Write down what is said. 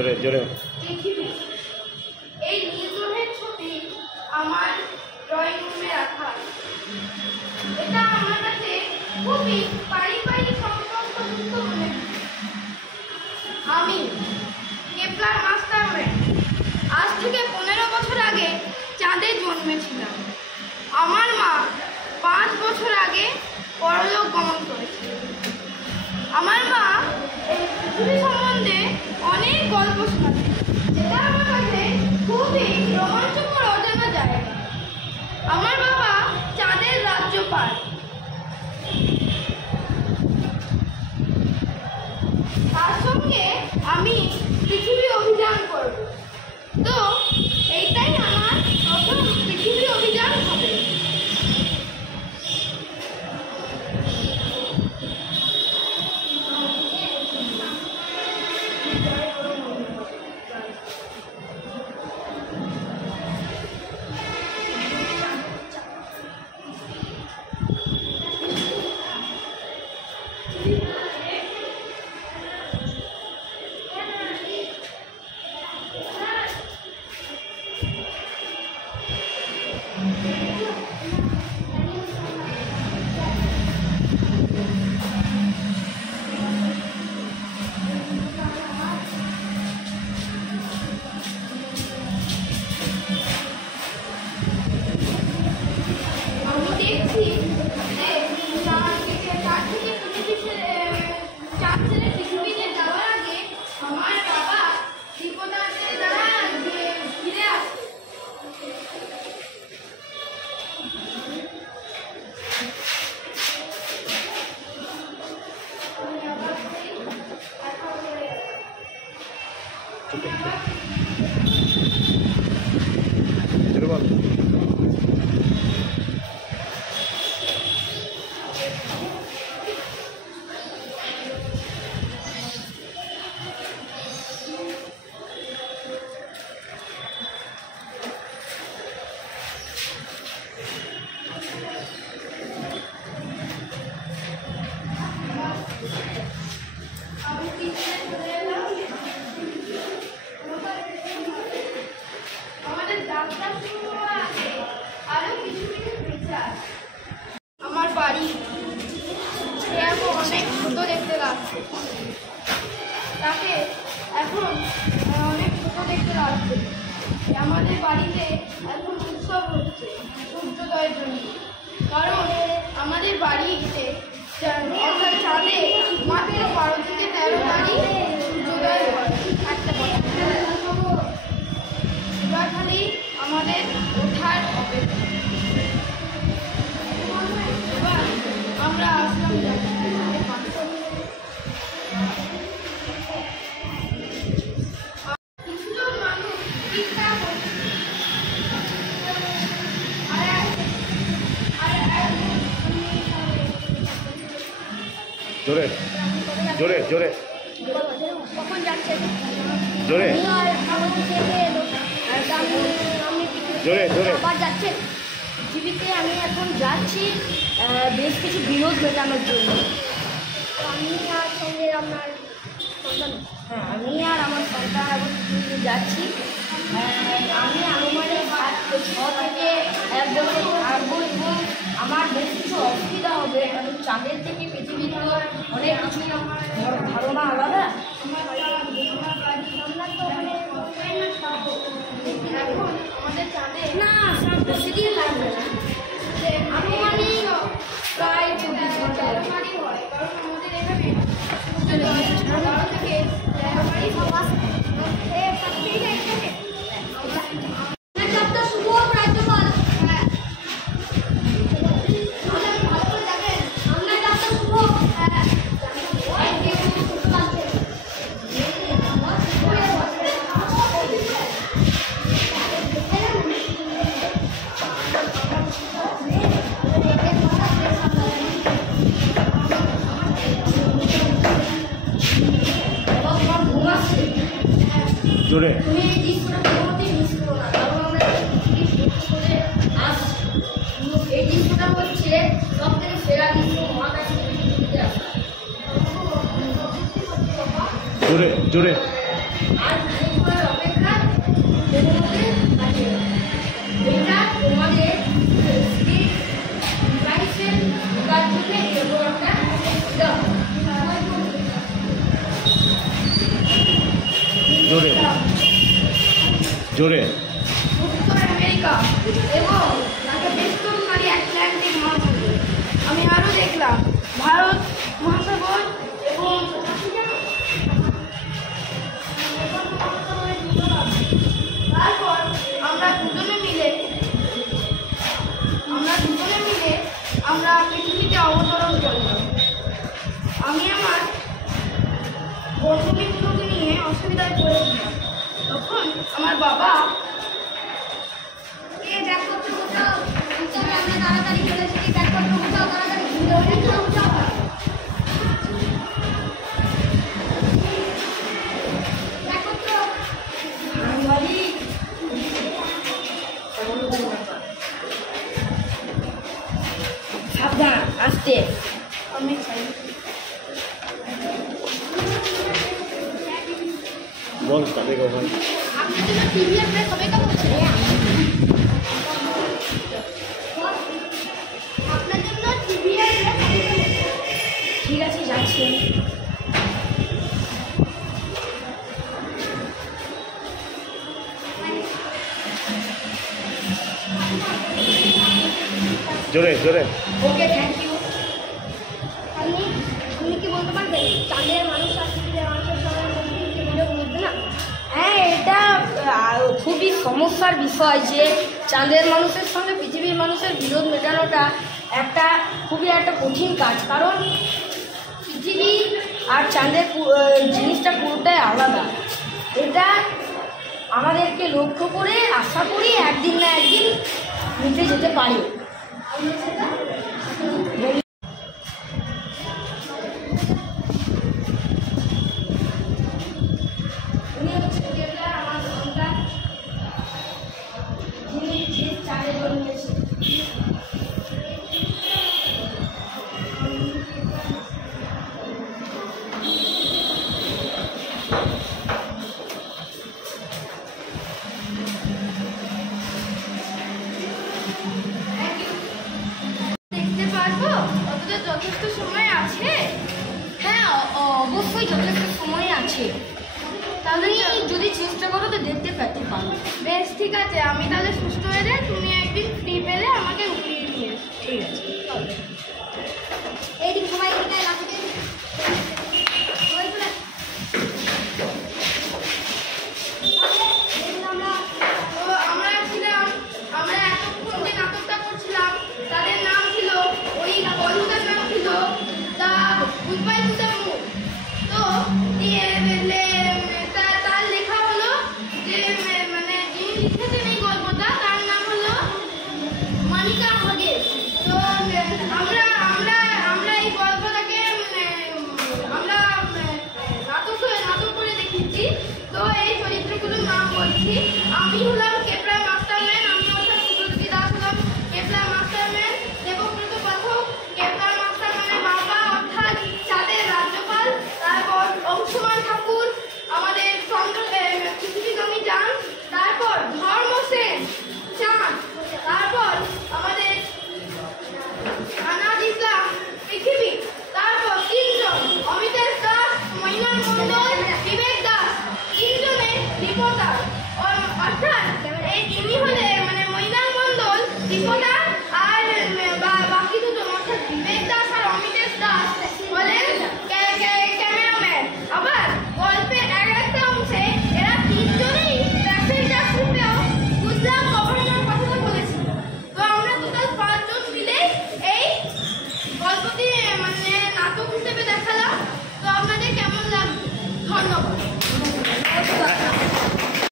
জোরে জোরে। পৃথিবী, এই নীল গ্রহের ছবি আমার ড্রয়িং রুমে রাখা। এটা আমার কাছে খুবই পারিবারিক সম্পর্কযুক্ত মনে হয়। আমি কেপলার মাস্টারম্যান আজ থেকে 15 বছর আগে চাঁদে জন্মেছিলাম। আমার মা 5 বছর আগে পরলোক গমন করেছিল। আমার মা এই পৃথিবী সম্বন্ধে অনেক গল্প শোনাতেন, যেটা আমার কাছে খুবই রোমাঞ্চকর অজানা জায়গা। আমার বাবা চাঁদের রাজ্যপাল। তার সঙ্গে আমি পৃথিবী অভিযান করব। তো এইটাই আমার প্রথম পৃথিবী অভিযান হবে। আমার বাড়ি অনেক ছোট দেখতে লাগছে, তাকে এখন অনেক ছোট দেখতে লাগছে। আমাদের বাড়িতে এখন উৎসব হচ্ছে সূর্যোদয়ের জন্য, কারণ আমাদের বাড়িতে অর্থাৎ চাঁদে মাত্র 12 থেকে 13 তারিখ সূর্যোদয় হয়। একটা কথা এবার খালি আমাদের ওঠার অপেক্ষা। এবার আমরা আসলাম কিছুজন মানুষ চিৎকার করছে, জোরে জোরে জোরে কখন যাচ্ছে জোরে জোরে জোরে আবার যাচ্ছে পৃথিবীতে। আমি এখন যাচ্ছি বেশ কিছু বিনোদ মেটানোর জন্য। আমি আর সঙ্গে আমার সন্তান, আমি আর আমার সন্তান এখন পৃথিবীতে যাচ্ছি। আমি আনুমানিক 6 থেকে 1 বছর থাকবো এবং আমার বেশ কিছু অসুবিধা হবে, কারণ চাঁদের থেকে পৃথিবীতে অনেক কিছু ধারণা আলাদা। এখন আমাদের চাঁদে না বেশি দিন লাগবে না, আনুমানিক প্রায় 24 ঘন্টা হয়, কারণ আমাদের এখানে 12 থেকে 13 তারিখ জোরে তুমি এই দৃশ্যটা কোনোদিন মিস করো না, কারণ আমরা করে আসছি। এই দৃশ্যটা হচ্ছে সব থেকে সেরা দৃশ্য মহাকাশ থেকে পৃথিবীতে আসা। জোরে জোরে আর তোমার অপেক্ষা এটা তোমাদের প্রাইসের কাজ জন্য এরকম একটা জোরে জোরে উত্তর আমেরিকা এবং তাকে বেষ্টনকারী আটলান্টিক মহাসাগর। আমি আরও দেখলাম ভারত মহাসাগর এবং তারপর আমরা দুজনে মিলে আমরা পৃথিবীতে অবতরণ করলাম। আমি আমার বন্ধুগুলোকে নিয়ে অসুবিধায় পড়েছিলাম। তখন আমার বাবা ব্যাগপত্র কোথাও আমরা তাড়াতাড়ি চলে এসেছি, ব্যাগপত্র কোথাও তাড়াতাড়ি সাবধান আসতে আমি চাই বল তাদের কথা। আপনার জন্য টিভি আপনার সবাই কেমন হচ্ছে আপনার জন্য টিভি ঠিক আছে যাচ্ছি। জোরে জোরে ওকে থ্যাংক ইউ। আপনি কি বলতে পারবেন চাঁদের মানুষ আর পৃথিবীর মানুষের সঙ্গে মধ্যে না? হ্যাঁ, এটা খুবই সমস্যার বিষয় যে চাঁদের মানুষের সঙ্গে পৃথিবীর মানুষের বিরোধ মেটানোটা খুবই একটা কঠিন কাজ, কারণ পৃথিবী আর চাঁদের জিনিসটা পুরোটাই আলাদা। এটা আমাদেরকে লক্ষ্য করে আশা করি একদিন না একদিন মিটে যেতে পারে। উনি হচ্ছে কেবলার আমার সন্তান, যিনি যে চাঁদে জন্মেছে। দেখতে পারবো? অতটা যথেষ্ট সময় আছে? হ্যাঁ, অবশ্যই যথেষ্ট সময় আছে। তাহলে যদি চেষ্টা করো তো দেখতে পেতে পারো। বেশ ঠিক আছে, আমি তাহলে সুস্থ হয়ে যাই, তুমি একদিন ফ্রি পেলে আমাকে উঠিয়ে নিয়ে এসো। ঠিক আছে। এইদিন সবাই এদিকে লাফিয়ে আমরা এতক্ষণ যে নাটকটা করছিলাম তাদের নাম ছিল, ওই বন্ধুদের নাম ছিল the goodbye to the moon. তো তার লেখা হলো যে মানে যিনি লিখেছেন এই গল্পটা তার নাম হলো মানিকা হাগেস। তো আমরা এই গল্পটাকে আমরা নাটক করে দেখেছি। তো এই চরিত্রগুলোর নাম বলছি। আমি হলাম কেপলার মাস্টারম্যান, আমি অর্থাৎ সুব্রজ্যোতি দাস হলাম কেপলার মাস্টারম্যান। দেবব্রত পাঠক কেপলার মাস্টারম্যানের বাবা অর্থাৎ চাঁদের রাজ্যপাল। তারপর অংশুমান ঠাকুর আমাদের পৃথিবীগামী যান। তারপর ধর্ম সেন চাঁদ। তারপর আমাদের আনাদ ইসলাম পৃথিবী। তারপর তিনজন অমিতেশ দাস, মৈনাক মণ্ডল, বিবেক দাস, তিনজনের রিপোর্টার। অর্থাৎ ইনি হলে মানে মৈনাক মণ্ডল রিপোর্টার আর বাকি দুজন অর্থাৎ বিবেক দাস আর অমিতেশ দাস হলেন ক্যামেরাম্যান। আবার গল্পের একটা অংশে এরা তিনজনেই প্যাসেঞ্জার রূপেও গুজরাট গভর্নর কথাটা বলেছিল। তো আমরা টোটাল 5 জন মিলে এই গল্পটি মানে নাটক হিসেবে দেখালাম। তো আপনাদের কেমন লাগবে? ধন্যবাদ।